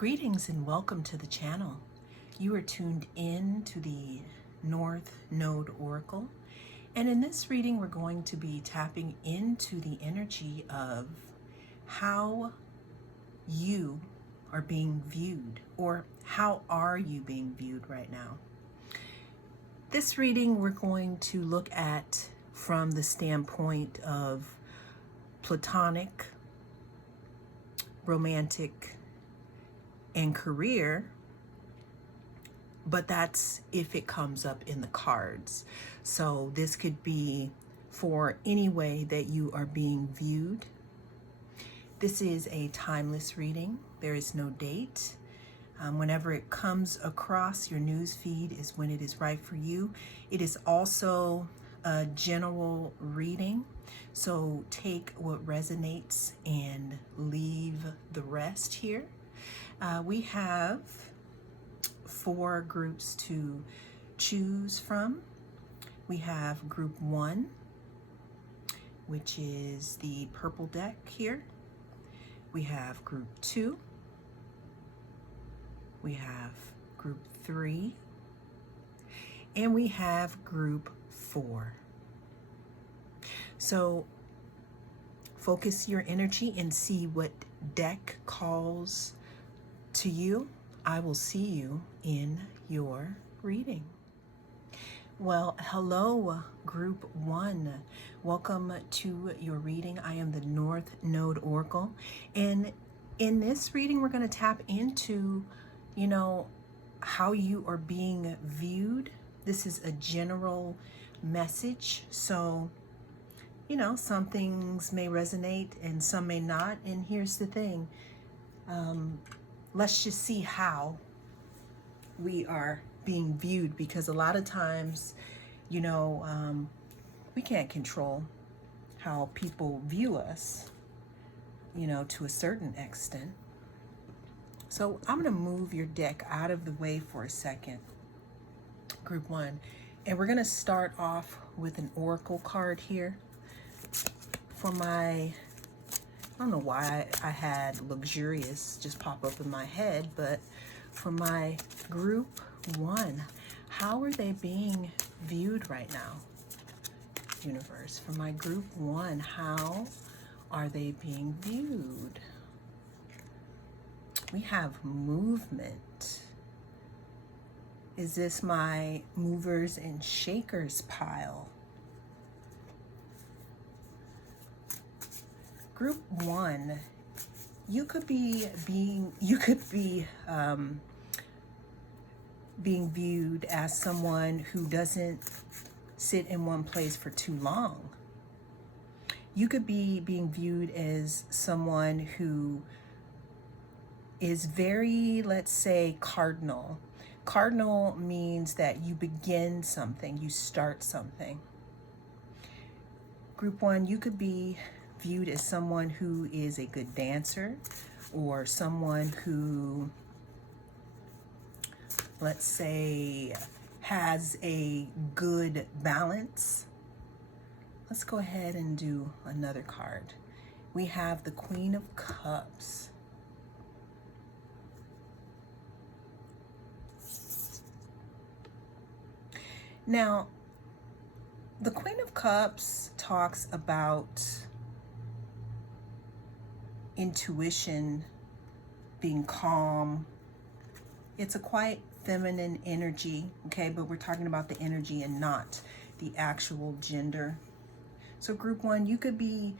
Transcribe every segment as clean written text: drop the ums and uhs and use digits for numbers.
Greetings and welcome to the channel. You are tuned in to the North Node Oracle, and in this reading we're going to be tapping into the energy of how you are being viewed, or how are you being viewed right now. This reading we're going to look at from the standpoint of platonic, romantic, and career, but that's if it comes up in the cards. So this could be for any way that you are being viewed. This is a timeless reading. There is no date. Whenever it comes across your news feed is when it is right for you. It is also a general reading, so take what resonates and leave the rest here. We have 4 groups to choose from. We have group 1, which is the purple deck here. We have group 2. We have group 3. And we have group 4. So focus your energy and see what deck calls to you. I will see you in your reading. Well, hello, group 1. Welcome to your reading. I am the North Node Oracle, and in this reading we're going to tap into, how you are being viewed. This is a general message, so some things may resonate and some may not. And here's the thing, let's just see how we are being viewed, because a lot of times, we can't control how people view us, to a certain extent. So I'm going to move your deck out of the way for a second, group 1, and we're going to start off with an oracle card here. For my, I don't know why I had luxurious just pop up in my head, but for my group 1, how are they being viewed right now, universe? For my group 1, how are they being viewed? We have movement. Is this my movers and shakers pile? Group 1, you could be being viewed as someone who doesn't sit in one place for too long. You could be being viewed as someone who is very, let's say, cardinal. Cardinal means that you begin something, you start something. Group 1, you could be viewed as someone who is a good dancer, or someone who, let's say, has a good balance. Let's go ahead and do another card. We have the Queen of Cups. Now, the Queen of Cups talks about intuition, being calm. It's a quite feminine energy, okay? But we're talking about the energy and not the actual gender. So group 1, you could be,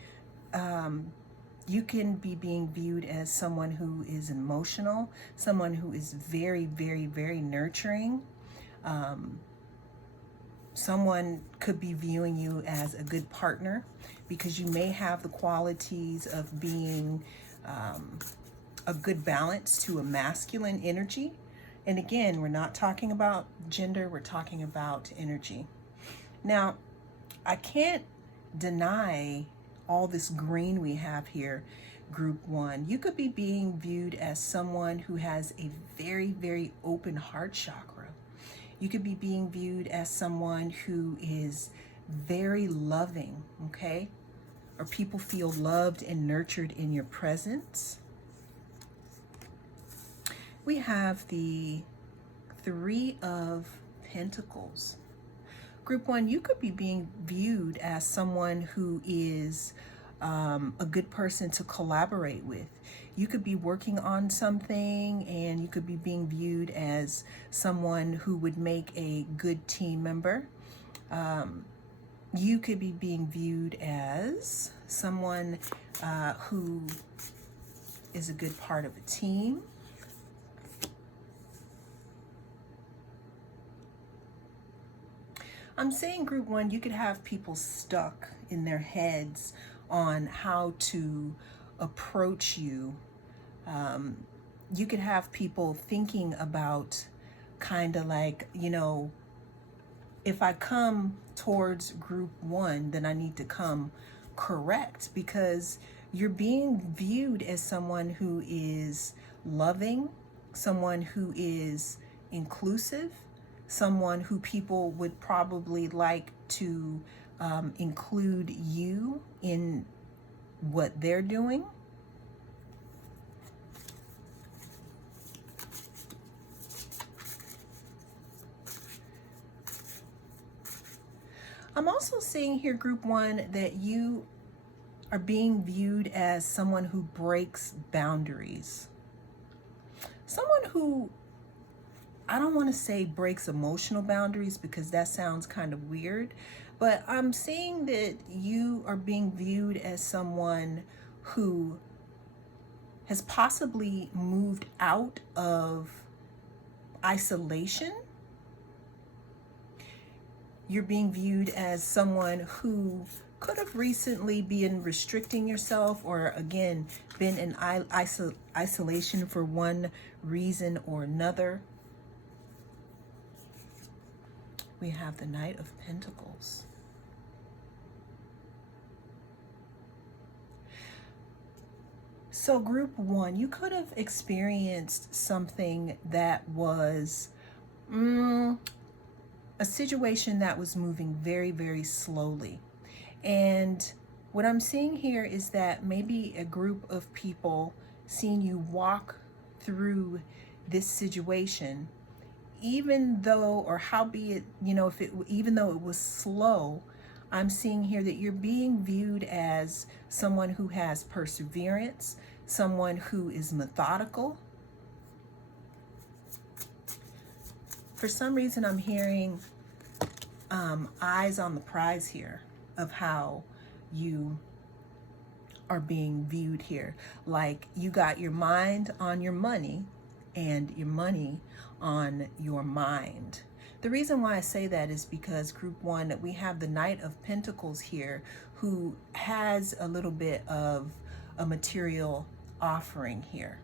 you can be being viewed as someone who is emotional, someone who is very, very, very nurturing. Someone could be viewing you as a good partner, because you may have the qualities of being a good balance to a masculine energy. And again, we're not talking about gender, we're talking about energy. Now, I can't deny all this green we have here, group 1. You could be being viewed as someone who has a very, very open heart chakra. You could be being viewed as someone who is very loving, okay? Or people feel loved and nurtured in your presence. We have the Three of Pentacles. Group one, you could be being viewed as someone who is a good person to collaborate with. You could be working on something and you could be being viewed as someone who would make a good team member. You could be being viewed as someone who is a good part of a team. I'm saying group one, you could have people stuck in their heads on how to approach you. You could have people thinking about kind of like, if I come towards group one, then I need to come correct, because you're being viewed as someone who is loving, someone who is inclusive, someone who people would probably like to include you in what they're doing. I'm also seeing here, group one, that you are being viewed as someone who breaks boundaries. Someone who, I don't want to say breaks emotional boundaries because that sounds kind of weird, but I'm seeing that you are being viewed as someone who has possibly moved out of isolation. You're being viewed as someone who could have recently been restricting yourself, or again, been in isolation for one reason or another. We have the Knight of Pentacles. So group one, you could have experienced something that was a situation that was moving very, very slowly. And what I'm seeing here is that maybe a group of people seeing you walk through this situation, even though, or howbeit, even though it was slow, I'm seeing here that you're being viewed as someone who has perseverance, someone who is methodical. For some reason, I'm hearing eyes on the prize here of how you are being viewed here. Like you got your mind on your money and your money on your mind. The reason why I say that is because group one, that we have the Knight of Pentacles here, who has a little bit of a material offering here.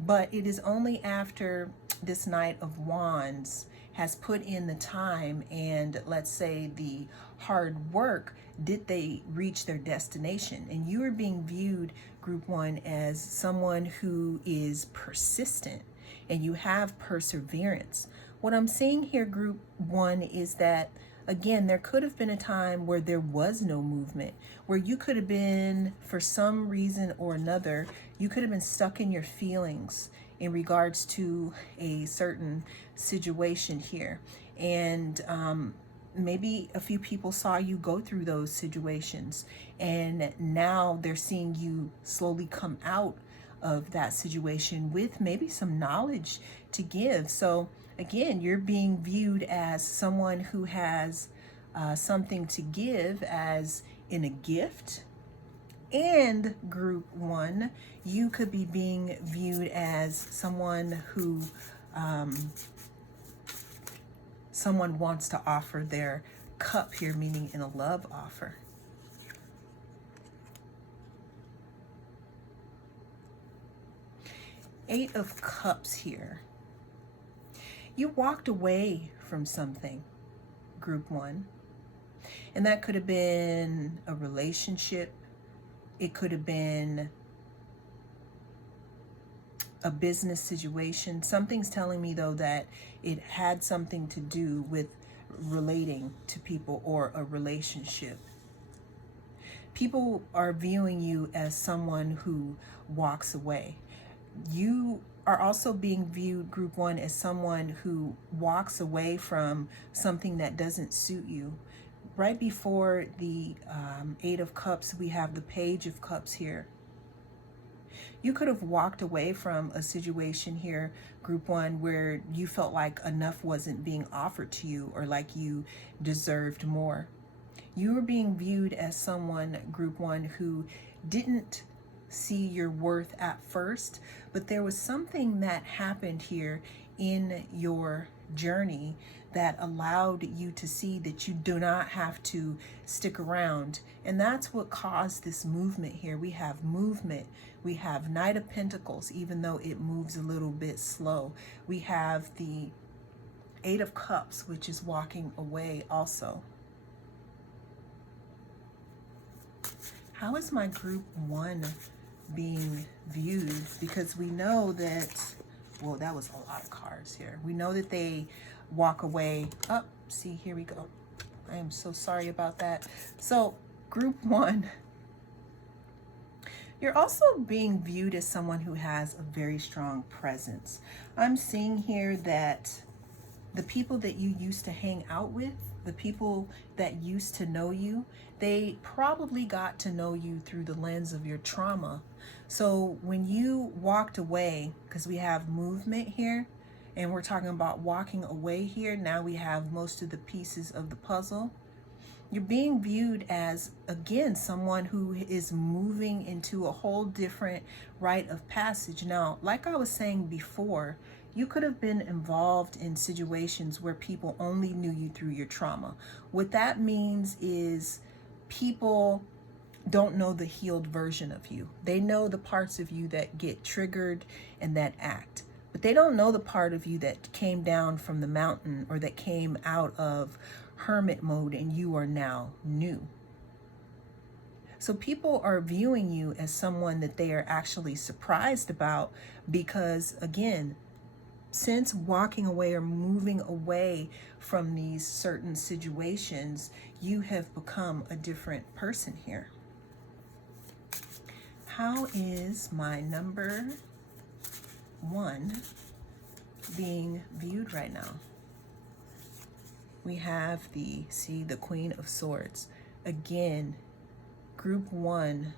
But it is only after this Knight of Wands has put in the time and, let's say, the hard work, did they reach their destination. And you are being viewed, group one, as someone who is persistent and you have perseverance. What I'm seeing here, group one, is that, again, there could have been a time where there was no movement, where you could have been, for some reason or another, you could have been stuck in your feelings in regards to a certain situation here. And maybe a few people saw you go through those situations, and now they're seeing you slowly come out of that situation with maybe some knowledge to give. So again, you're being viewed as someone who has something to give, as in a gift. And group one, you could be being viewed as someone who someone wants to offer their cup here, meaning in a love offer. Eight of Cups here. You walked away from something, group one. And that could have been a relationship. It could have been a business situation. Something's telling me, though, that it had something to do with relating to people or a relationship. People are viewing you as someone who walks away. You are also being viewed, group one, as someone who walks away from something that doesn't suit you. Right before the Eight of Cups, we have the Page of Cups here. You could have walked away from a situation here, group one, where you felt like enough wasn't being offered to you or like you deserved more. You were being viewed as someone, group one, who didn't see your worth at first, but there was something that happened here in your journey that allowed you to see that you do not have to stick around. And that's what caused this movement here. We have movement. We have Knight of Pentacles, even though it moves a little bit slow. We have the Eight of Cups, which is walking away also. How is my group one being viewed? Because we know that, well, that was a lot of cards here. We know that they walk away. Oh, see, here we go. I am so sorry about that. So group one, you're also being viewed as someone who has a very strong presence. I'm seeing here that the people that you used to hang out with, the people that used to know you, they probably got to know you through the lens of your trauma. So when you walked away, because we have movement here, and we're talking about walking away here, now we have most of the pieces of the puzzle. You're being viewed as, again, someone who is moving into a whole different rite of passage. Now, like I was saying before, you could have been involved in situations where people only knew you through your trauma. What that means is people don't know the healed version of you. They know the parts of you that get triggered and that act, but they don't know the part of you that came down from the mountain or that came out of hermit mode and you are now new. So people are viewing you as someone that they are actually surprised about because, again, since walking away or moving away from these certain situations, you have become a different person here. How is my number one being viewed right now? We have the Queen of Swords. Again, group one,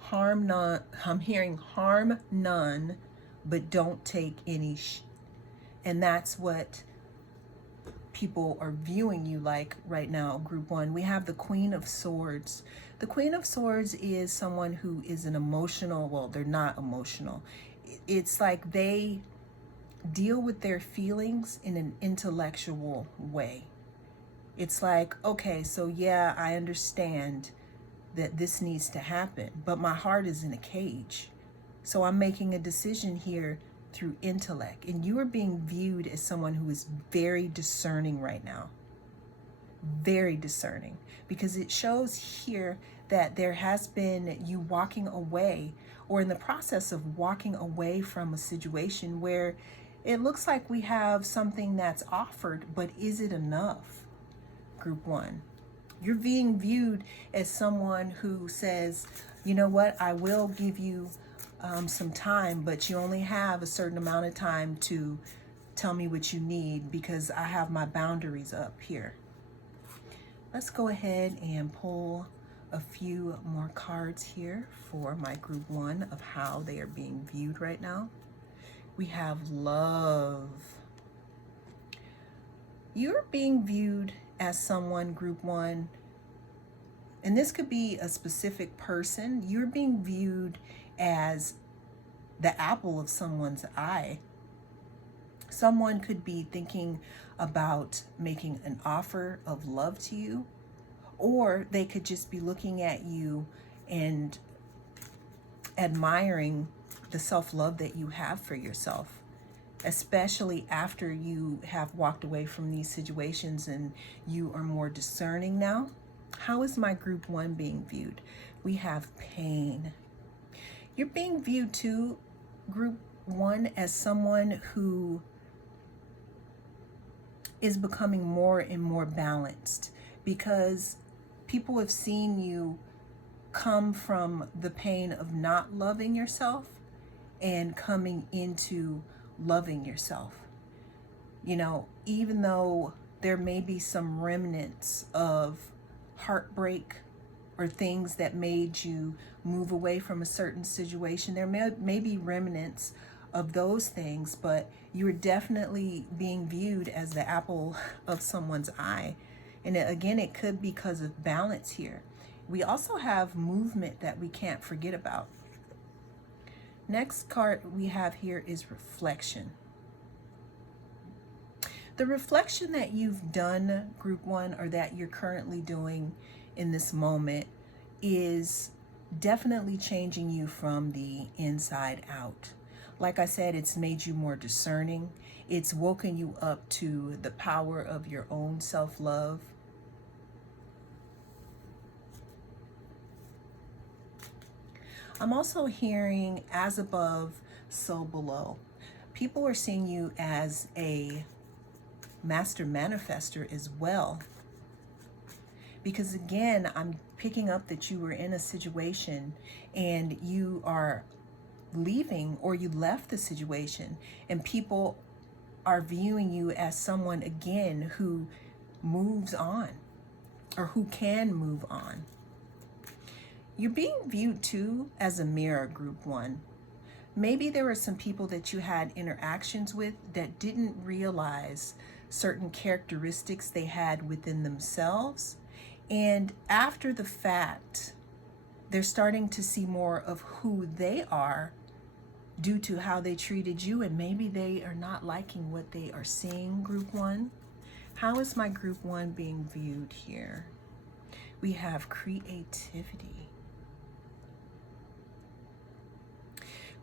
harm none. I'm hearing harm none, but don't take any and that's what people are viewing you like right now, group one. We have the Queen of Swords. The Queen of Swords is someone who is an emotional, well, they're not emotional. It's like they deal with their feelings in an intellectual way. It's like, okay, so yeah, I understand that this needs to happen, but my heart is in a cage. So I'm making a decision here through intellect. And you are being viewed as someone who is very discerning right now. Very discerning. Because it shows here that there has been you walking away or in the process of walking away from a situation where it looks like we have something that's offered, but is it enough? Group one. You're being viewed as someone who says, you know what, I will give you some time, but you only have a certain amount of time to tell me what you need because I have my boundaries up here. Let's go ahead and pull a few more cards here for my group one of how they are being viewed right now. We have love. You're being viewed as someone, group one, and this could be a specific person. You're being viewed as the apple of someone's eye. Someone could be thinking about making an offer of love to you, or they could just be looking at you and admiring the self-love that you have for yourself, especially after you have walked away from these situations and you are more discerning now. How is my group one being viewed? We have pain. You're being viewed too, group one, as someone who is becoming more and more balanced because people have seen you come from the pain of not loving yourself and coming into loving yourself. You know, even though there may be some remnants of heartbreak or things that made you move away from a certain situation, there may be remnants of those things, but you're definitely being viewed as the apple of someone's eye. And again, it could be because of balance here. We also have movement that we can't forget about. Next card we have here is reflection. The reflection that you've done, group one, or that you're currently doing in this moment is definitely changing you from the inside out. Like I said, it's made you more discerning. It's woken you up to the power of your own self-love. I'm also hearing as above, so below. People are seeing you as a master manifester as well. Because again, I'm picking up that you were in a situation and you are leaving, or you left the situation, and people are viewing you as someone again who moves on, or who can move on. You're being viewed too as a mirror, group one. Maybe there were some people that you had interactions with that didn't realize certain characteristics they had within themselves. And after the fact, they're starting to see more of who they are due to how they treated you, and maybe they are not liking what they are seeing, group one. How is my group one being viewed here? We have creativity.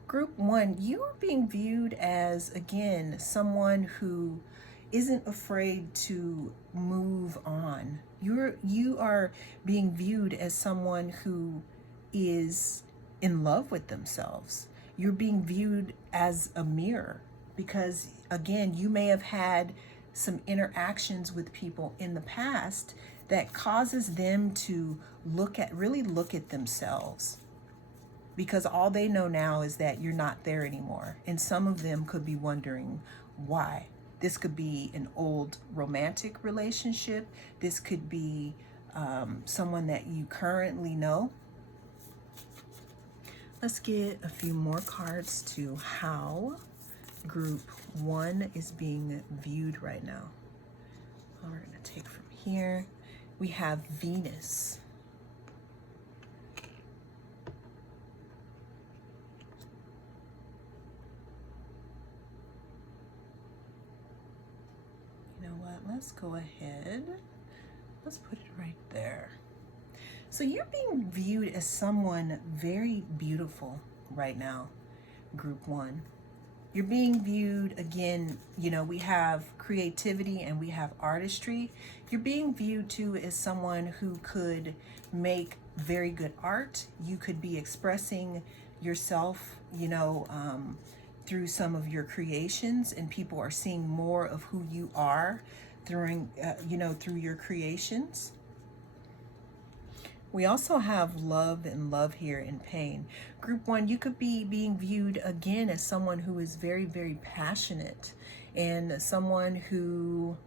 Group one, you are being viewed as, again, someone who isn't afraid to move on. You are being viewed as someone who is in love with themselves. You're being viewed as a mirror because, again, you may have had some interactions with people in the past that causes them to really look at themselves, because all they know now is that you're not there anymore. And some of them could be wondering why. This could be an old romantic relationship. This could be someone that you currently know. Let's get a few more cards to how group one is being viewed right now. We're going to take from here. We have Venus. You know what? Let's go ahead. Let's put it right there. So you're being viewed as someone very beautiful right now, group one. You're being viewed, again, you know, we have creativity and we have artistry. You're being viewed too as someone who could make very good art. You could be expressing yourself, you know, through some of your creations, and people are seeing more of who you are through your creations. We also have love and love here in pain. Group one, you could be being viewed again as someone who is very, very passionate and someone who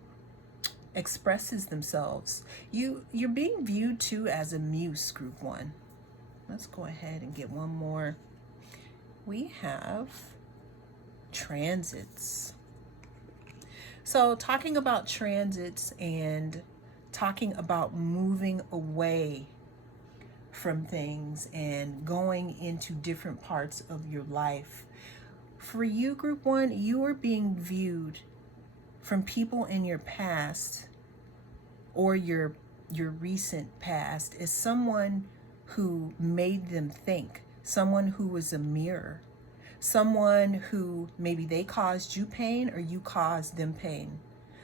expresses themselves. You're being viewed too as a muse, group one. Let's go ahead and get one more. We have transits. So talking about transits and talking about moving away from things and going into different parts of your life. For you, group one, you are being viewed from people in your past or your recent past as someone who made them think, someone who was a mirror, someone who maybe they caused you pain or you caused them pain,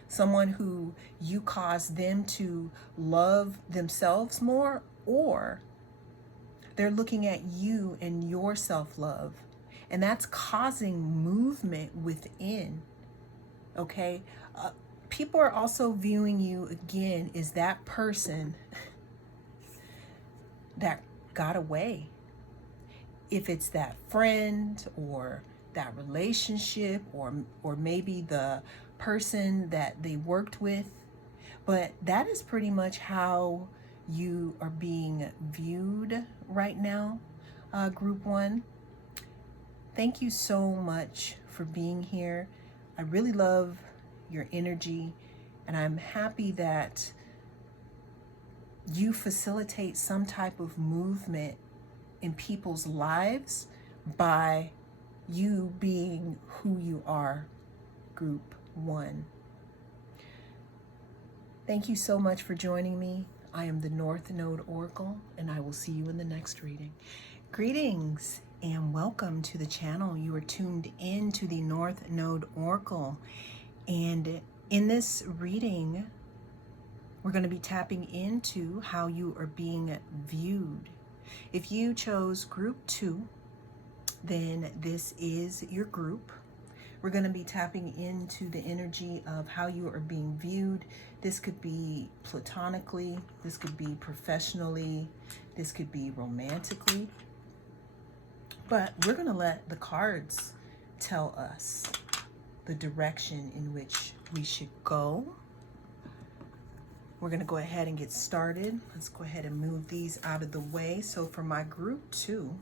someone who you caused them to love themselves more, or they're looking at you and your self-love, and that's causing movement within, okay? People are also viewing you again as that person that got away. if it's that friend or that relationship, or maybe the person that they worked with. But that is pretty much how you are being viewed right now, group one. Thank you so much for being here. I really love your energy, and I'm happy that you facilitate some type of movement in people's lives by you being who you are, group one. Thank you so much for joining me. I am the North Node Oracle, and I will see you in the next reading. Greetings and welcome to the channel. You are tuned in to the North Node Oracle, and in this reading, we're going to be tapping into how you are being viewed. If you chose group 2, then this is your group. We're going to be tapping into the energy of how you are being viewed. This could be platonically, this could be professionally, this could be romantically. But we're going to let the cards tell us the direction in which we should go. We're going to go ahead and get started. Let's go ahead and move these out of the way. So for my group 2,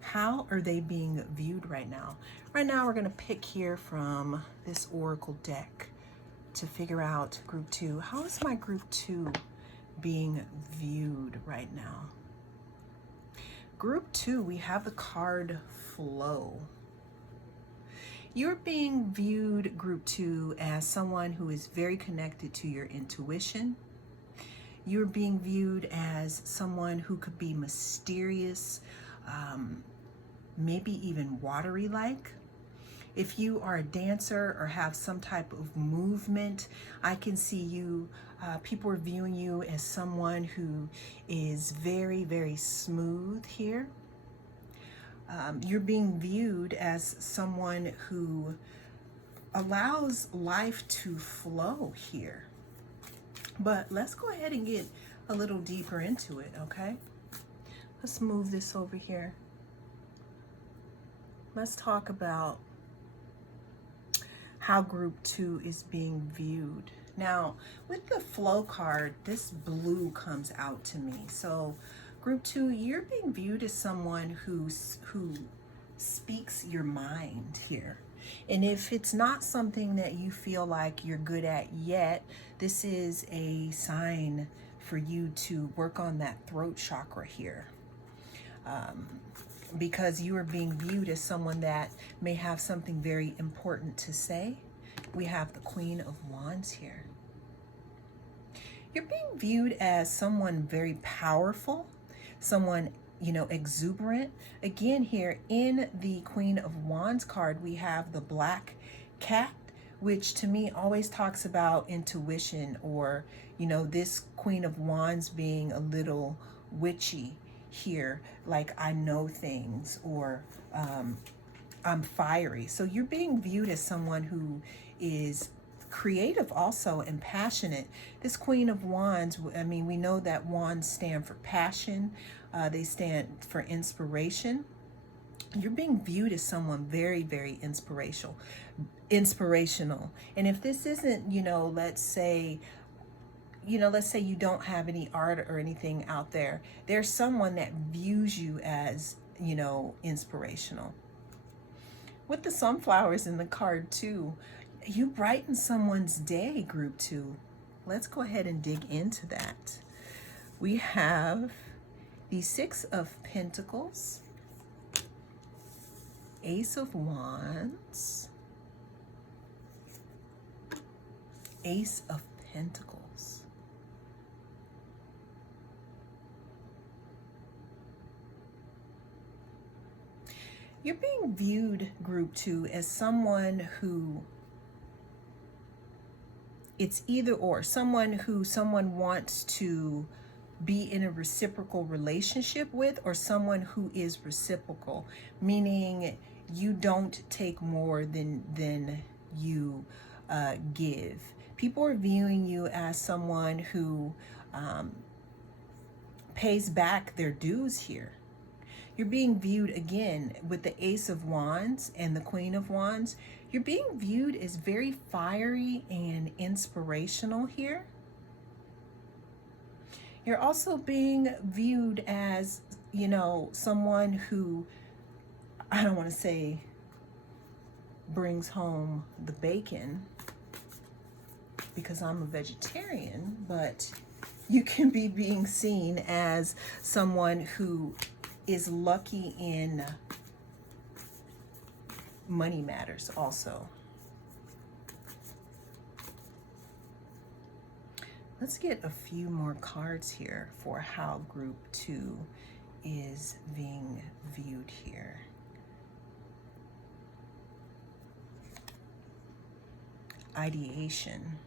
how are they being viewed right now? Right now, we're going to pick here from this oracle deck to figure out group 2. How is my group 2 being viewed right now? Group 2, we have the card flow. You're being viewed, group 2, as someone who is very connected to your intuition. You're being viewed as someone who could be mysterious, maybe even watery-like. If you are a dancer or have some type of movement, I can see you, people are viewing you as someone who is very, very smooth here. You're being viewed as someone who allows life to flow here. But let's go ahead and get a little deeper into it, okay? Let's move this over here. Let's talk about how group 2 is being viewed. Now, with the flow card, this blue comes out to me. So group 2, you're being viewed as someone who speaks your mind here. And if it's not something that you feel like you're good at yet, this is a sign for you to work on that throat chakra here. Because you are being viewed as someone that may have something very important to say. We have the Queen of Wands here. You're being viewed as someone very powerful, someone, exuberant. Again, here in the Queen of Wands card, we have the black cat, which to me always talks about intuition, or, this Queen of Wands being a little witchy here, like I know things, or I'm fiery. So you're being viewed as someone who is creative also and passionate. This Queen of Wands, we know that wands stand for passion. They stand for inspiration. You're being viewed as someone very, very inspirational. And if this isn't, let's say you don't have any art or anything out there, there's someone that views you as, inspirational. With the sunflowers in the card too, you brighten someone's day, group 2. Let's go ahead and dig into that. We have the 6 of Pentacles, Ace of Wands, Ace of Pentacles. You're being viewed, group 2, as someone who, it's either or, someone wants to be in a reciprocal relationship with, or someone who is reciprocal, meaning you don't take more than you give. People are viewing you as someone who pays back their dues here. You're being viewed again with the Ace of Wands and the Queen of Wands. You're being viewed as very fiery and inspirational here. You're also being viewed as, you know, someone who, I don't want to say brings home the bacon because I'm a vegetarian, but you can be being seen as someone who is lucky in money matters also. Let's get a few more cards here for how group 2 is being viewed here. Ideation.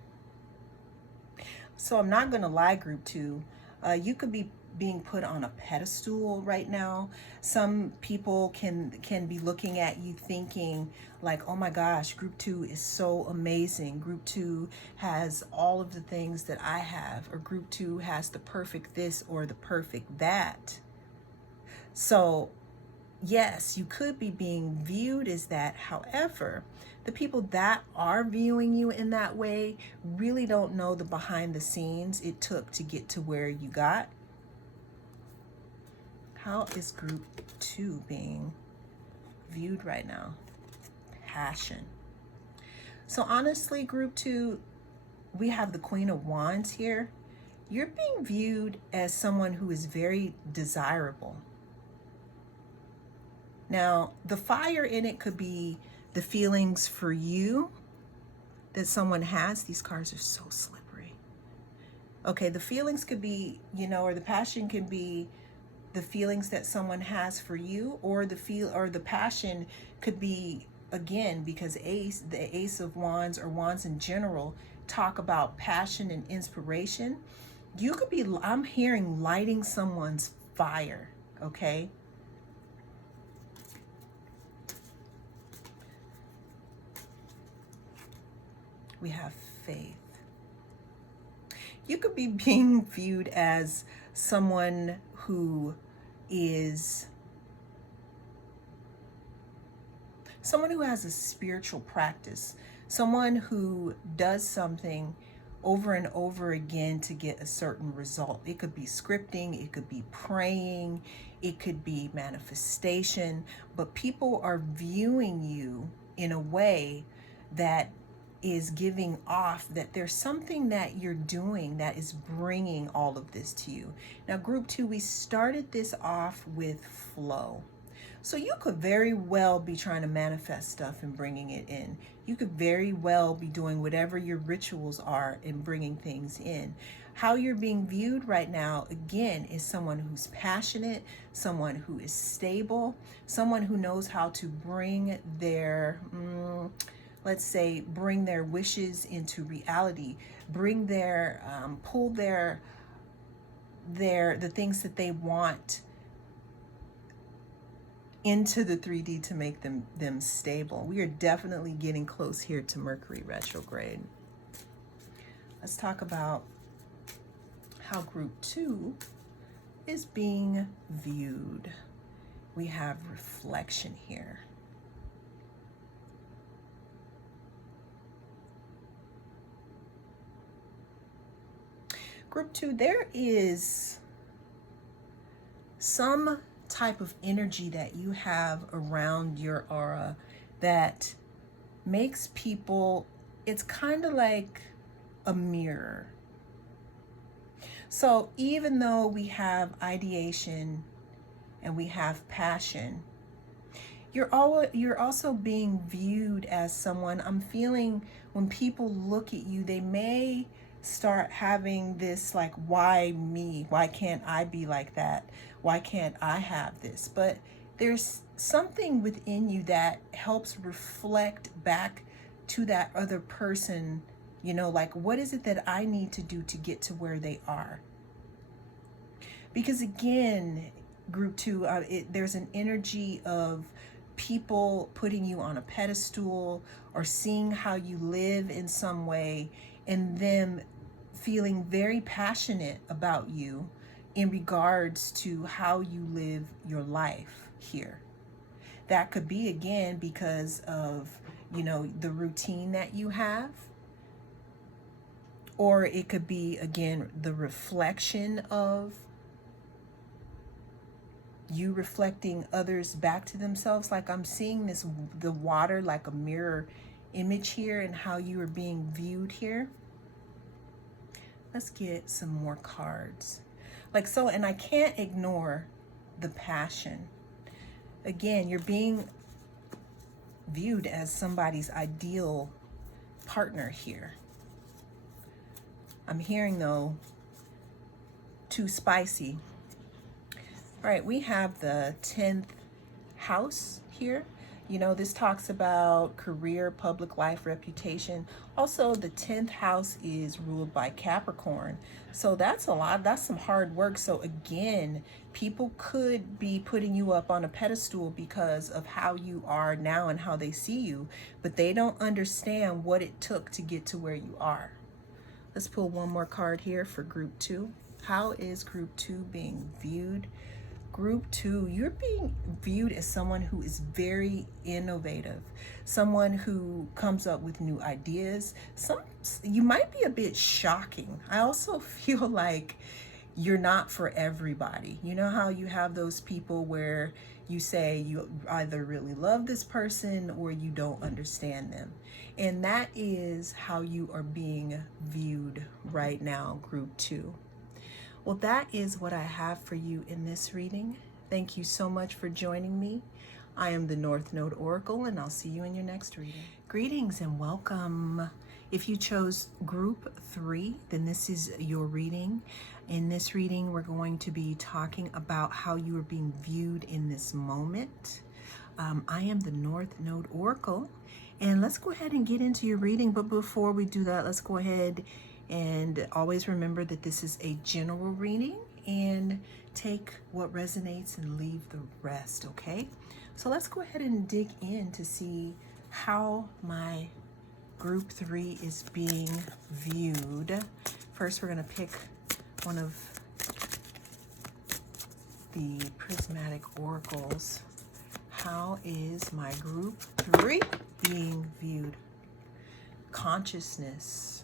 So I'm not going to lie, group 2. You could be being put on a pedestal right now. Some people can be looking at you thinking like, oh my gosh, group 2 is so amazing. Group 2 has all of the things that I have, or group 2 has the perfect this or the perfect that. So yes, you could be being viewed as that. However, the people that are viewing you in that way really don't know the behind the scenes it took to get to where you got. How is group 2 being viewed right now? Passion. So honestly, group 2, we have the Queen of Wands here. You're being viewed as someone who is very desirable. Now, the fire in it could be the feelings for you that someone has. These cards are so slippery. Okay, the feelings could be, you know, or the passion can be the feelings that someone has for you, or the passion could be, again, because the Ace of Wands or Wands in general talk about passion and inspiration. You could be, I'm hearing, lighting someone's fire, okay? We have faith. You could be being viewed as someone who has a spiritual practice, someone who does something over and over again to get a certain result. It could be scripting, it could be praying, it could be manifestation, but people are viewing you in a way that is giving off that there's something that you're doing that is bringing all of this to you. Now, group 2, we started this off with flow. So you could very well be trying to manifest stuff and bringing it in. You could very well be doing whatever your rituals are and bringing things in. How you're being viewed right now, again, is someone who's passionate, someone who is stable, someone who knows how to bring their, let's say, bring their wishes into reality, bring their, pull the things that they want into the 3D to make them stable. We are definitely getting close here to Mercury retrograde. Let's talk about how group 2 is being viewed. We have reflection here. Group 2, there is some type of energy that you have around your aura that makes people, it's kind of like a mirror. So even though we have ideation and we have passion, you're also being viewed as someone, I'm feeling when people look at you, they may start having this like, why me? Why can't I be like that? Why can't I have this? But there's something within you that helps reflect back to that other person, you know, like, what is it that I need to do to get to where they are? Because again, group 2, there's an energy of people putting you on a pedestal or seeing how you live in some way and them feeling very passionate about you, in regards to how you live your life here. That could be, again, because of, the routine that you have. Or it could be, again, the reflection of you reflecting others back to themselves. Like I'm seeing the water like a mirror image here, and how you are being viewed here. Let's get some more cards. Like so, and I can't ignore the passion. Again, you're being viewed as somebody's ideal partner here. I'm hearing, though, too spicy. All right, we have the 10th house here. This talks about career, public life, reputation. Also, the 10th house is ruled by Capricorn. So that's a lot. That's some hard work. So again, people could be putting you up on a pedestal because of how you are now and how they see you, but they don't understand what it took to get to where you are. Let's pull one more card here for group 2. How is group 2 being viewed? Group 2, you're being viewed as someone who is very innovative, someone who comes up with new ideas. You might be a bit shocking. I also feel like you're not for everybody. You know how you have those people where you say you either really love this person or you don't understand them. And that is how you are being viewed right now, group 2. Well, that is what I have for you in this reading. Thank you so much for joining me. I am the North Node Oracle, and I'll see you in your next reading. Greetings and welcome. If you chose group 3, then this is your reading. In this reading, we're going to be talking about how you are being viewed in this moment. I am the North Node Oracle, and let's go ahead and get into your reading. But before we do that, let's go ahead and always remember that this is a general reading, and take what resonates and leave the rest, okay? So let's go ahead and dig in to see how my group 3 is being viewed. First, we're going to pick one of the prismatic oracles. How is my group 3 being viewed? Consciousness.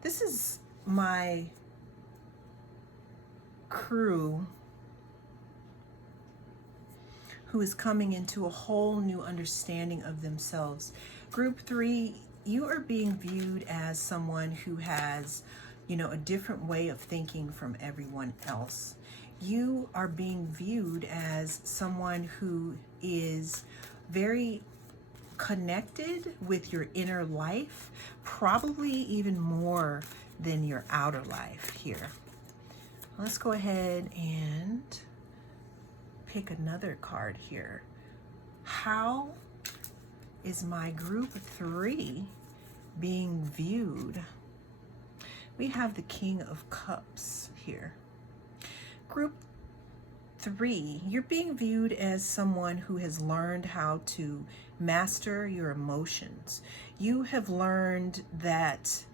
This is my crew who is coming into a whole new understanding of themselves. Group 3, you are being viewed as someone who has, a different way of thinking from everyone else. You are being viewed as someone who is very connected with your inner life, probably even more than your outer life here. Let's go ahead and pick another card here. How is my group 3 being viewed? We have the King of Cups here. Group 3, you're being viewed as someone who has learned how to master your emotions. You have learned that,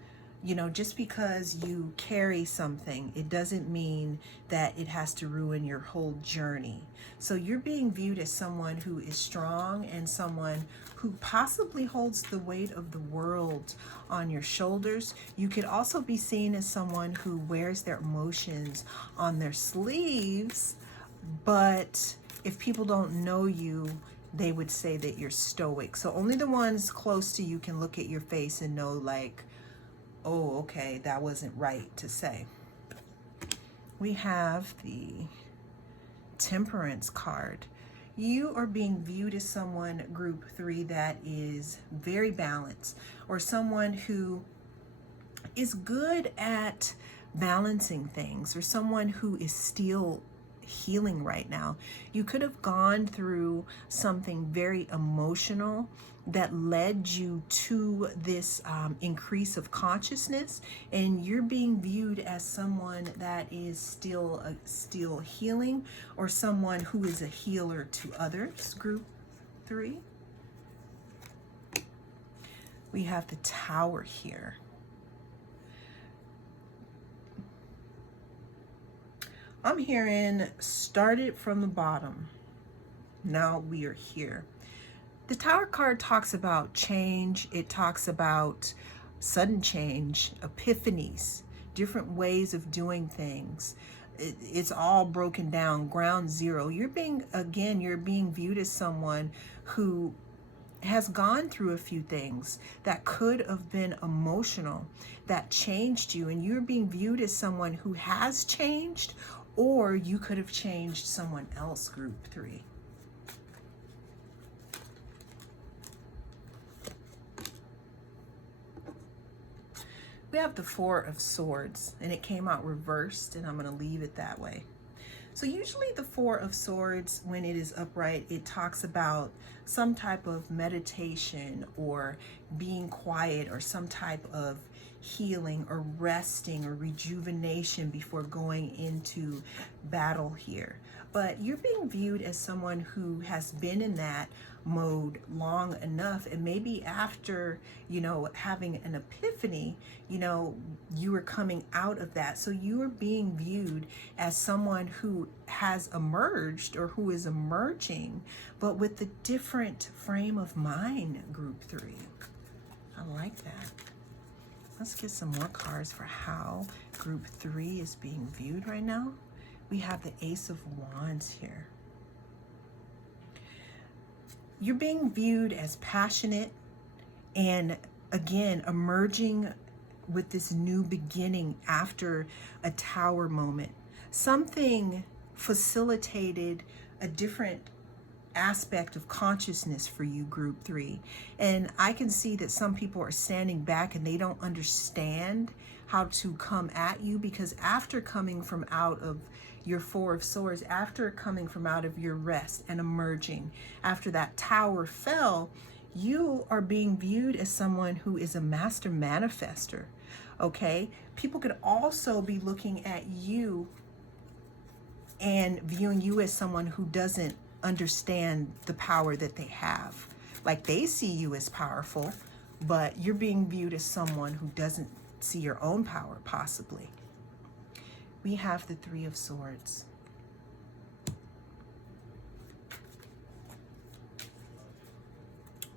just because you carry something, it doesn't mean that it has to ruin your whole journey. So you're being viewed as someone who is strong and someone who possibly holds the weight of the world on your shoulders. You could also be seen as someone who wears their emotions on their sleeves, but if people don't know you, they would say that you're stoic. So only the ones close to you can look at your face and know, like, oh, okay, that wasn't right to say. We have the Temperance card. You are being viewed as someone, group 3, that is very balanced, or someone who is good at balancing things, or someone who is still healing right now. You could have gone through something very emotional that led you to this increase of consciousness, and you're being viewed as someone that is still healing, or someone who is a healer to others. Group 3. We have the Tower here. I'm hearing started from the bottom. Now we are here. The Tower card talks about change. It talks about sudden change, epiphanies, different ways of doing things. It's all broken down, ground zero. You're being viewed as someone who has gone through a few things that could have been emotional, that changed you, and you're being viewed as someone who has changed, or you could have changed someone else, group 3. We have the 4 of Swords, and it came out reversed, and I'm going to leave it that way. So usually the 4 of Swords, when it is upright, it talks about some type of meditation or being quiet or some type of healing or resting or rejuvenation before going into battle here. But you're being viewed as someone who has been in that mode long enough, and maybe after, having an epiphany, you were coming out of that. So you are being viewed as someone who has emerged or who is emerging, but with a different frame of mind, group 3. I like that. Let's get some more cards for how group 3 is being viewed right now. We have the Ace of Wands here. You're being viewed as passionate and, again, emerging with this new beginning after a Tower moment. Something facilitated a different aspect of consciousness for you, group 3. And I can see that some people are standing back and they don't understand how to come at you, because after coming from out of your 4 of Swords, after coming from out of your rest and emerging, after that Tower fell, you are being viewed as someone who is a master manifester. Okay? People could also be looking at you and viewing you as someone who doesn't understand the power that they have. Like, they see you as powerful, but you're being viewed as someone who doesn't see your own power, possibly. We have the 3 of Swords.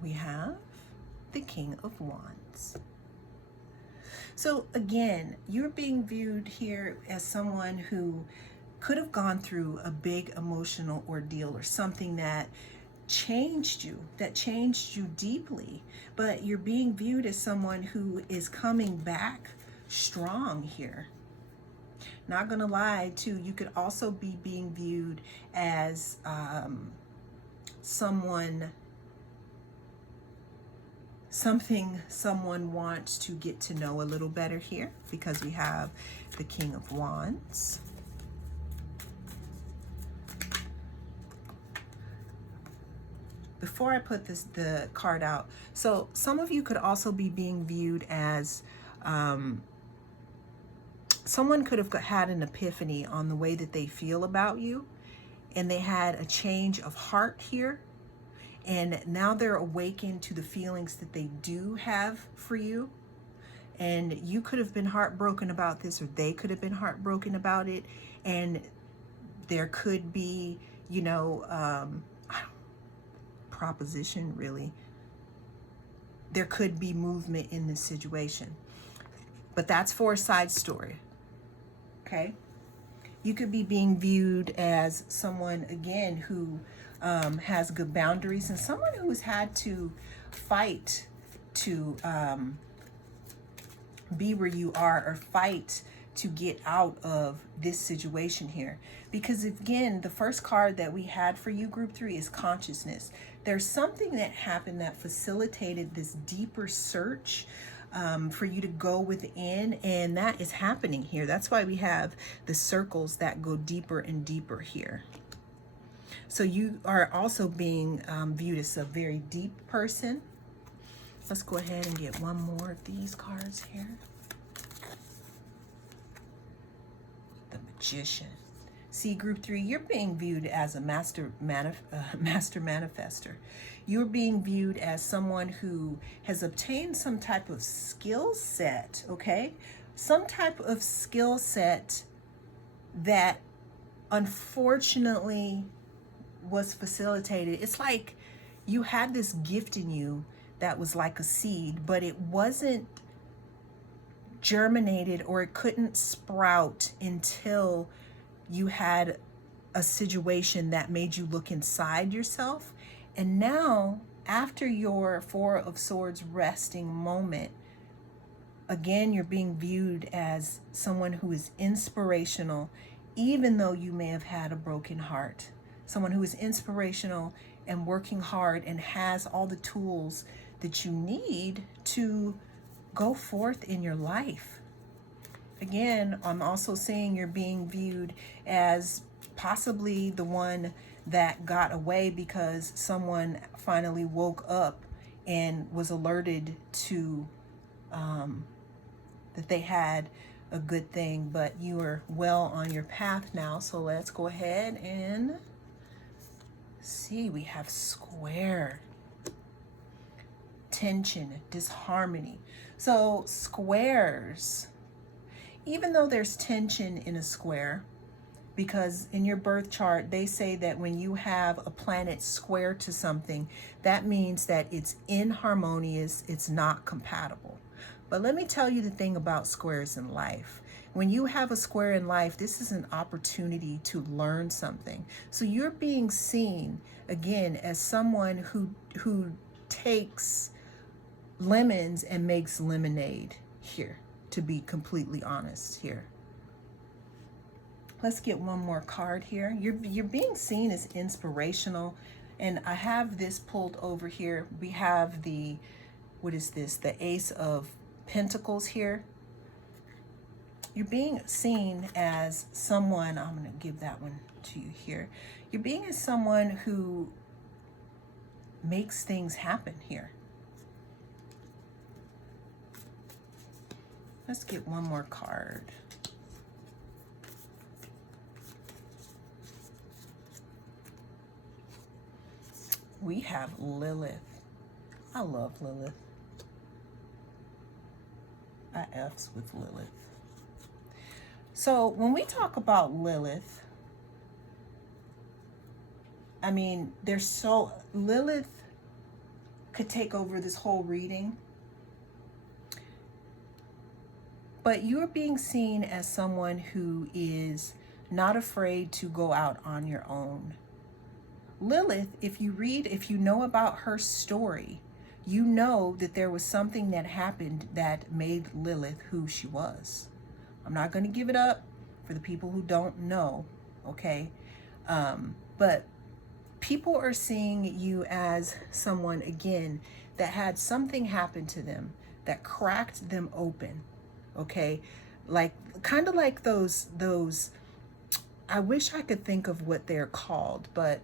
We have the King of Wands. So again, you're being viewed here as someone who could have gone through a big emotional ordeal or something that changed you deeply, but you're being viewed as someone who is coming back strong here. Not gonna lie, too, you could also be being viewed as someone wants to get to know a little better here, because we have the King of Wands. Before I put the card out, so some of you could also be being viewed as someone could have had an epiphany on the way that they feel about you, and they had a change of heart here, and now they're awakened to the feelings that they do have for you. And you could have been heartbroken about this, or they could have been heartbroken about it, and there could be, proposition, really. There could be movement in this situation, but that's for a side story. Okay, you could be being viewed as someone, again, who has good boundaries, and someone who's had to fight to be where you are, or fight to get out of this situation here. Because again, the first card that we had for you, group 3, is consciousness. There's something that happened that facilitated this deeper search for you to go within, and that is happening here. That's why we have the circles that go deeper and deeper here. So you are also being viewed as a very deep person. Let's go ahead and get one more of these cards here. The Magician. See, group 3, you're being viewed as a master manifester. You're being viewed as someone who has obtained some type of skill set, okay? Some type of skill set that unfortunately was facilitated. It's like you had this gift in you that was like a seed, but it wasn't germinated, or it couldn't sprout until you had a situation that made you look inside yourself. And now, after your Four of Swords resting moment, again, you're being viewed as someone who is inspirational, even though you may have had a broken heart. Someone who is inspirational and working hard and has all the tools that you need to go forth in your life. Again, I'm also seeing you're being viewed as possibly the one that got away because someone finally woke up and was alerted to that they had a good thing, but you are well on your path now. So let's go ahead and see. We have square, tension, disharmony. So squares, even though there's tension in a square, because in your birth chart, they say that when you have a planet square to something, that means that it's inharmonious, it's not compatible. But let me tell you the thing about squares in life. When you have a square in life, this is an opportunity to learn something. So you're being seen, again, as someone who takes lemons and makes lemonade here, to be completely honest here. Let's get one more card here. You're being seen as inspirational. And I have this pulled over here. We have the, what is this? The Ace of Pentacles here. You're being seen as someone, I'm going to give that one to you here. You're being as someone who makes things happen here. Let's get one more card. We have Lilith. I love Lilith. I F's with Lilith. So when we talk about Lilith, I mean, Lilith could take over this whole reading. But you're being seen as someone who is not afraid to go out on your own. Lilith, if you know about her story, you know that there was something that happened that made Lilith who she was. I'm not going to give it up for the people who don't know, okay? But people are seeing you as someone, again, that had something happen to them that cracked them open, okay? Like, kind of like those, I wish I could think of what they're called, but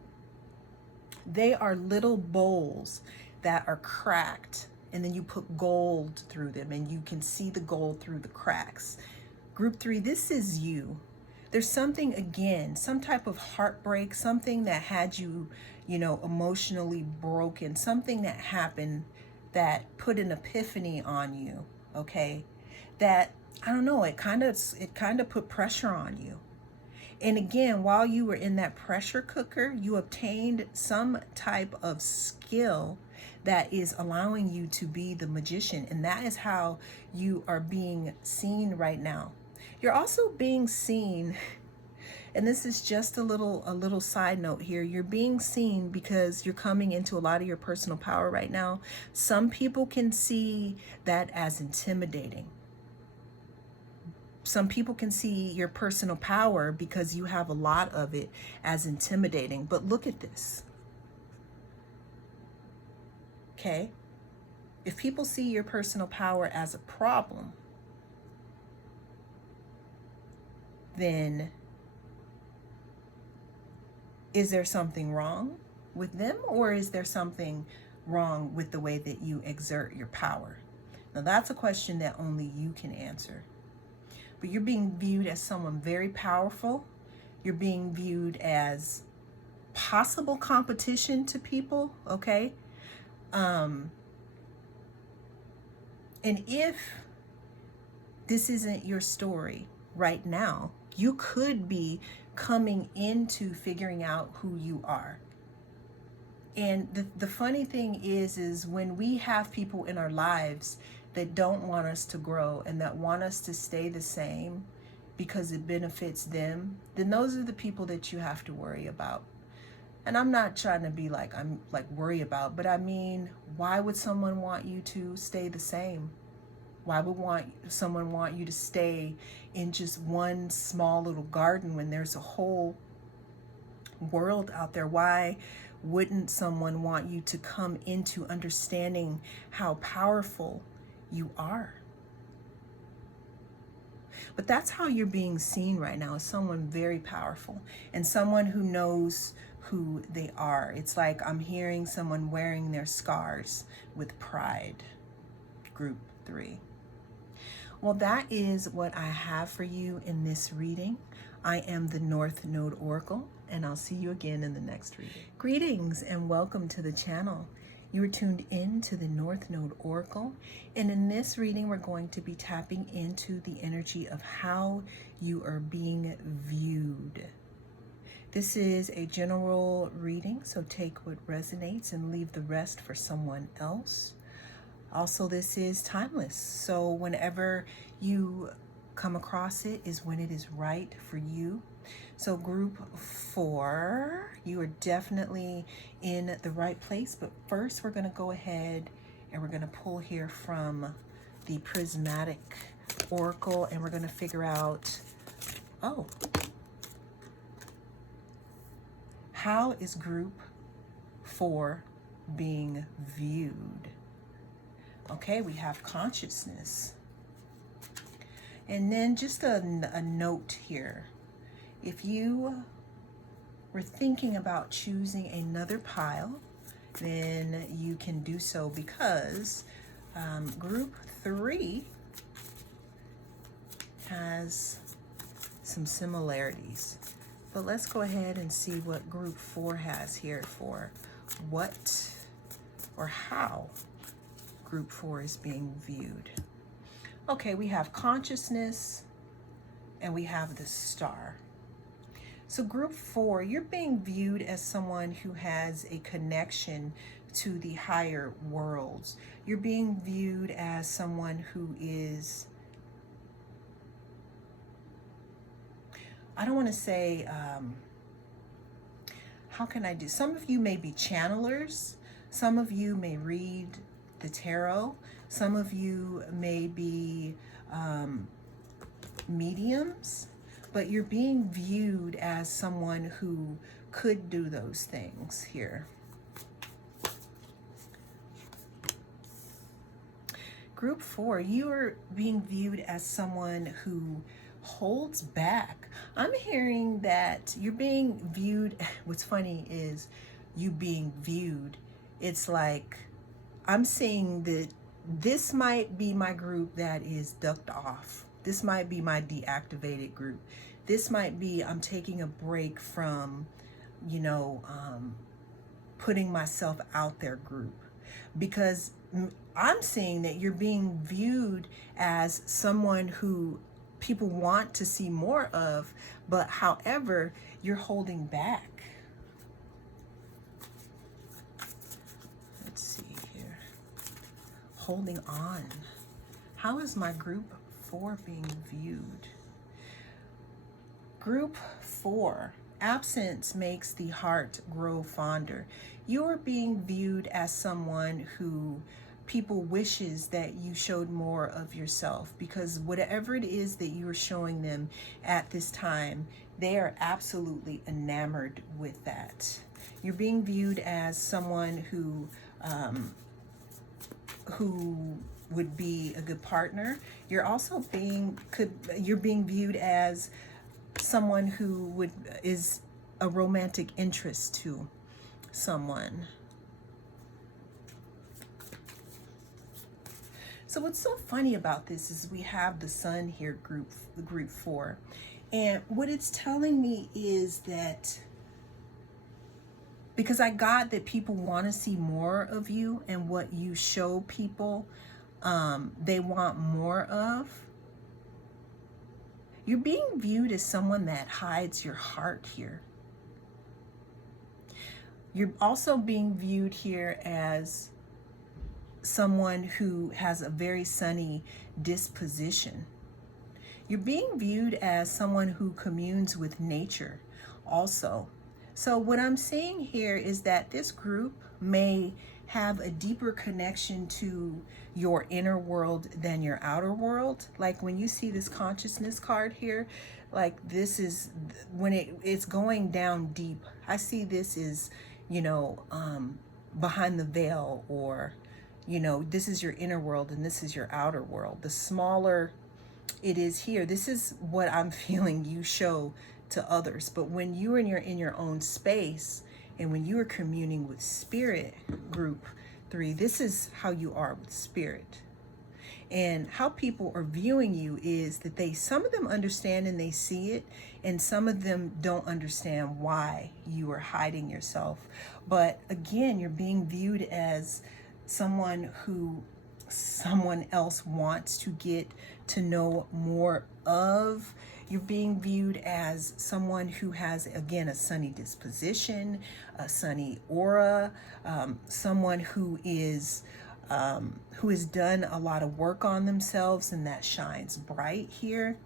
they are little bowls that are cracked, and then you put gold through them and you can see the gold through the cracks. Group 3, this is you. There's something, again, some type of heartbreak, something that had you, emotionally broken, something that happened that put an epiphany on you, okay? That, I don't know, it kind of put pressure on you. And again, while you were in that pressure cooker, you obtained some type of skill that is allowing you to be the magician. And that is how you are being seen right now. You're also being seen, and this is just a little side note here. You're being seen because you're coming into a lot of your personal power right now. Some people can see that as intimidating. Some people can see your personal power because you have a lot of it as intimidating. But look at this. Okay? If people see your personal power as a problem, then is there something wrong with them, or is there something wrong with the way that you exert your power? Now, that's a question that only you can answer. But you're being viewed as someone very powerful. You're being viewed as possible competition to people, okay? And if this isn't your story right now, you could be coming into figuring out who you are. And the funny thing is when we have people in our lives that don't want us to grow and that want us to stay the same because it benefits them, then those are the people that you have to worry about. And I'm not trying to be like, I'm like worry about, but I mean, why would someone want you to stay the same? Why would someone want you to stay in just one small little garden when there's a whole world out there? Why wouldn't someone want you to come into understanding how powerful you are? But that's how you're being seen right now, as someone very powerful and someone who knows who they are. It's like I'm hearing someone wearing their scars with pride. Group 3. Well, that is what I have for you in this reading. I am the North Node Oracle, and I'll see you again in the next reading. Greetings and welcome to the channel. You are tuned in to the North Node Oracle, and in this reading, we're going to be tapping into the energy of how you are being viewed. This is a general reading, so take what resonates and leave the rest for someone else. Also, this is timeless, so whenever you come across it is when it is right for you. So group 4, you are definitely in the right place, but first we're going to go ahead and we're going to pull here from the Prismatic Oracle, and we're going to figure out, how is group 4 being viewed? Okay, we have consciousness. And then just a note here. If you were thinking about choosing another pile, then you can do so, because group 3 has some similarities. But let's go ahead and see what group 4 has here for what or how group 4 is being viewed. Okay, we have consciousness and we have the star. So group 4, you're being viewed as someone who has a connection to the higher worlds. You're being viewed as someone who is, I don't want to say, how can I do? Some of you may be channelers. Some of you may read the tarot. Some of you may be mediums, but you're being viewed as someone who could do those things here. Group 4, you are being viewed as someone who holds back. I'm hearing that you're being viewed. What's funny is you being viewed. It's like I'm seeing that this might be my group that is ducked off. This might be my deactivated group. This might be I'm taking a break from, putting myself out there group. Because I'm seeing that you're being viewed as someone who people want to see more of, but however, you're holding back. Let's see here. Holding on. How is my group 4 being viewed? Group 4, absence makes the heart grow fonder. You're being viewed as someone who people wishes that you showed more of yourself, because whatever it is that you are showing them at this time, they are absolutely enamored with that. You're being viewed as someone who would be a good partner. You're also being viewed as someone who is a romantic interest to someone. So what's so funny about this is we have the sun here, group 4. And what it's telling me is that, because I got that people want to see more of you, and what you show people, they want more of. You're being viewed as someone that hides your heart here. You're also being viewed here as someone who has a very sunny disposition. You're being viewed as someone who communes with nature also. So what I'm seeing here is that this group may have a deeper connection to your inner world than your outer world. Like when you see this consciousness card here, like this is when it's going down deep. I see this is, behind the veil, or, this is your inner world and this is your outer world. The smaller it is here, this is what I'm feeling you show to others. But when you are in your own space, and when you are communing with spirit, group 3, this is how you are with spirit. And how people are viewing you is that some of them understand and they see it, and some of them don't understand why you are hiding yourself. But again, you're being viewed as someone who someone else wants to get to know more of. You're being viewed as someone who has, again, a sunny disposition, a sunny aura, someone who has done a lot of work on themselves, and that shines bright here.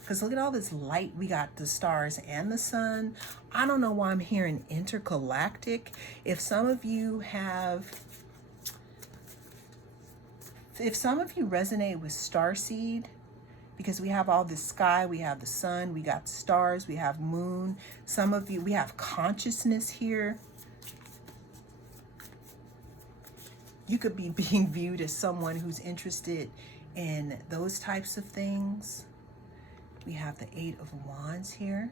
Because look at all this light. We got the stars and the sun. I don't know why I'm hearing intergalactic. If some of you resonate with starseed, because we have all this sky, we have the sun, we got stars, we have moon. Some of you, we have consciousness here. You could be being viewed as someone who's interested in those types of things. We have the 8 of Wands here.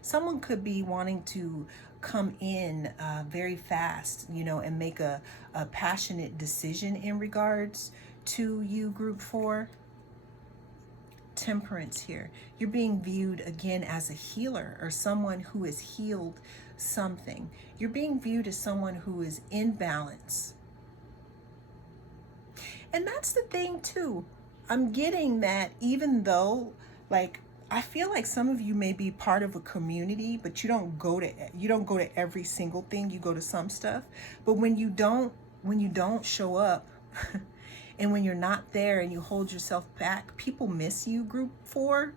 Someone could be wanting to come in very fast, and make a passionate decision in regards to you, group 4. Temperance here. You're being viewed again as a healer, or someone who has healed something. You're being viewed as someone who is in balance. And that's the thing too. I'm getting that even though, like, I feel like some of you may be part of a community, but you don't go to every single thing. You go to some stuff. But when you don't show up and when you're not there and you hold yourself back, people miss you, group 4,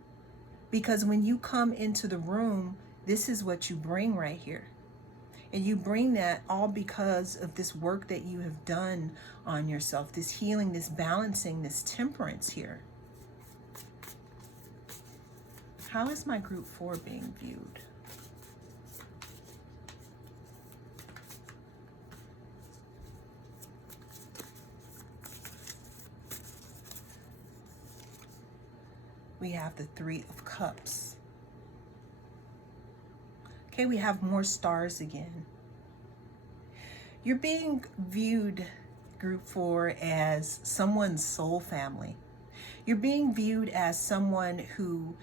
because when you come into the room, this is what you bring right here. And you bring that all because of this work that you have done on yourself, this healing, this balancing, this temperance here. How is my group 4 being viewed? We have the 3 of Cups. Okay, we have more stars again. You're being viewed, group 4, as someone's soul family. You're being viewed as someone who,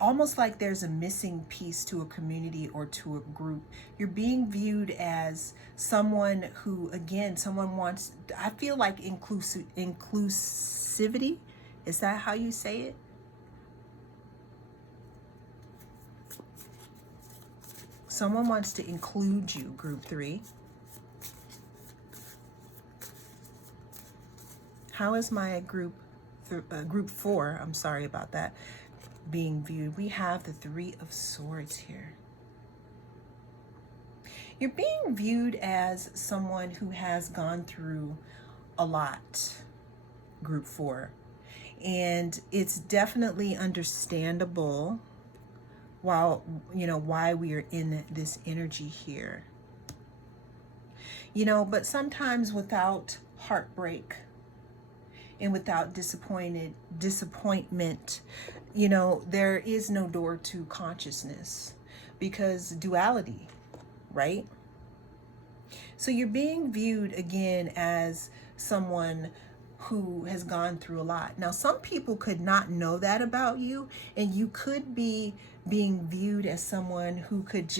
almost like there's a missing piece to a community or to a group. You're being viewed as someone who, again, someone wants, I feel like inclusivity. Is that how you say it? Someone wants to include you, group 3. How is my group 4, I'm sorry about that, being viewed? We have the 3 of Swords here. You're being viewed as someone who has gone through a lot, group 4. And it's definitely understandable why we are in this energy here. But sometimes without heartbreak and without disappointment, there is no door to consciousness, because duality, right? So you're being viewed again as someone who has gone through a lot. Now, some people could not know that about you, and you could be being viewed as someone who could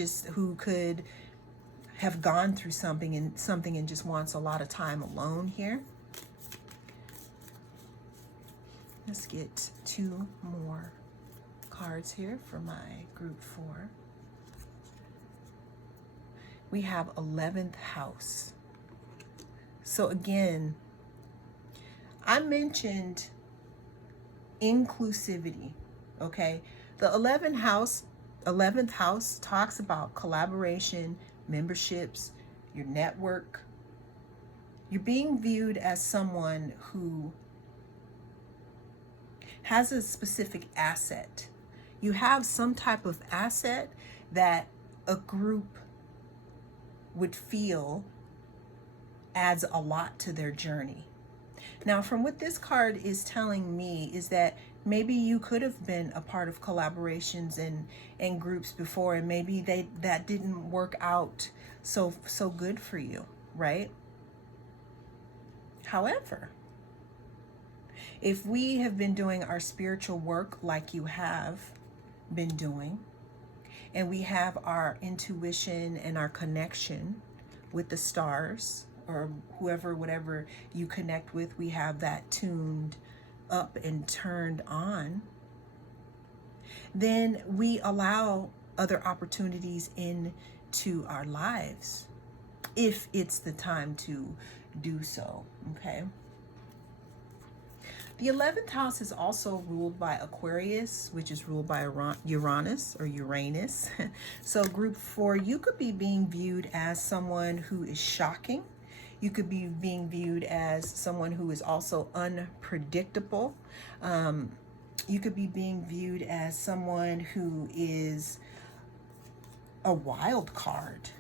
have gone through something and just wants a lot of time alone here. Let's get 2 more cards here for my group 4. We have 11th house. So again, I mentioned inclusivity, okay? The 11th house talks about collaboration, memberships, your network. You're being viewed as someone who has a specific asset. You have some type of asset that a group would feel adds a lot to their journey. Now, from what this card is telling me is that maybe you could have been a part of collaborations and groups before, and maybe that didn't work out so good for you, right? However, if we have been doing our spiritual work like you have been doing, and we have our intuition and our connection with the stars, or whoever, whatever you connect with, we have that tuned up and turned on, then we allow other opportunities into our lives if it's the time to do so, okay? The 11th house is also ruled by Aquarius, which is ruled by Uranus or Uranus. So group 4, you could be being viewed as someone who is shocking. You could be being viewed as someone who is also unpredictable. You could be being viewed as someone who is a wild card.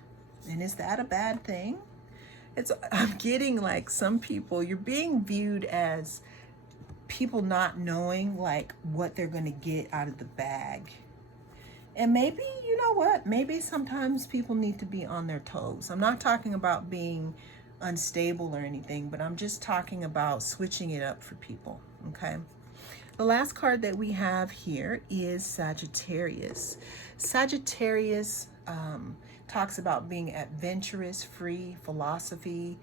And is that a bad thing? I'm getting like some people, you're being viewed as people not knowing like what they're going to get out of the bag. And maybe, you know what, maybe sometimes people need to be on their toes. I'm not talking about being unstable or anything, but I'm just talking about switching it up for people, okay? The last card that we have here is Sagittarius. Sagittarius talks about being adventurous, free, philosophy.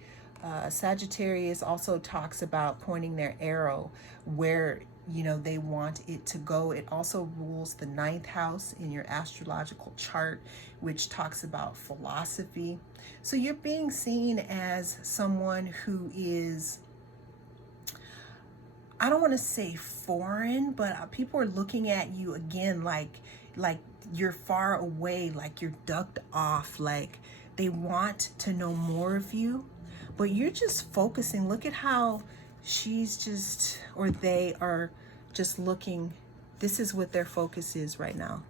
Sagittarius also talks about pointing their arrow where they want it to go. It also rules the 9th house in your astrological chart, which talks about philosophy. So you're being seen as someone who is, I don't want to say foreign, but people are looking at you again like you're far away, like you're ducked off, like they want to know more of you, but you're just focusing. Look at how they are just looking. This is what their focus is right now.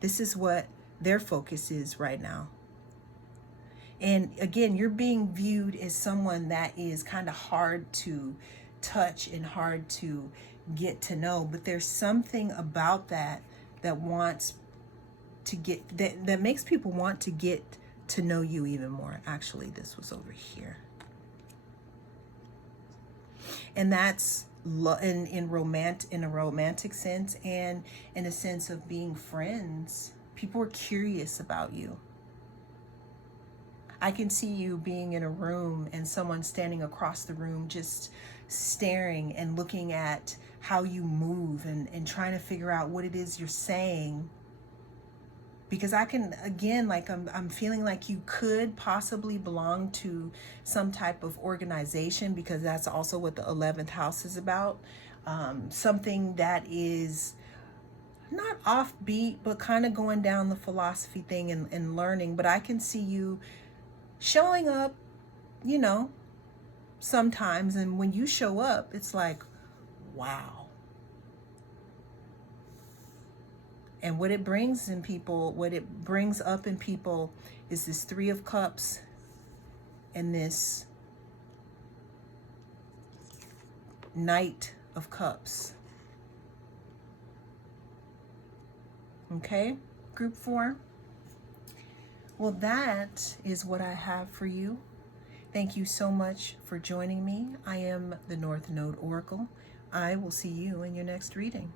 This is what their focus is right now. And again, you're being viewed as someone that is kind of hard to touch and hard to get to know, but there's something about that wants to get, that makes people want to get to know you even more. Actually, this was over here. And that's in a romantic sense, and in a sense of being friends. People are curious about you. I can see you being in a room and someone standing across the room just staring and looking at how you move and trying to figure out what it is you're saying. Because I can, again, like I'm feeling like you could possibly belong to some type of organization, because that's also what the 11th house is about. Something that is not offbeat, but kind of going down the philosophy thing and learning. But I can see you showing up, sometimes. And when you show up, it's like, wow. And what it brings up in people is this 3 of Cups and this Knight of Cups. Okay, group 4. Well, that is what I have for you. Thank you so much for joining me. I am the North Node Oracle. I will see you in your next reading.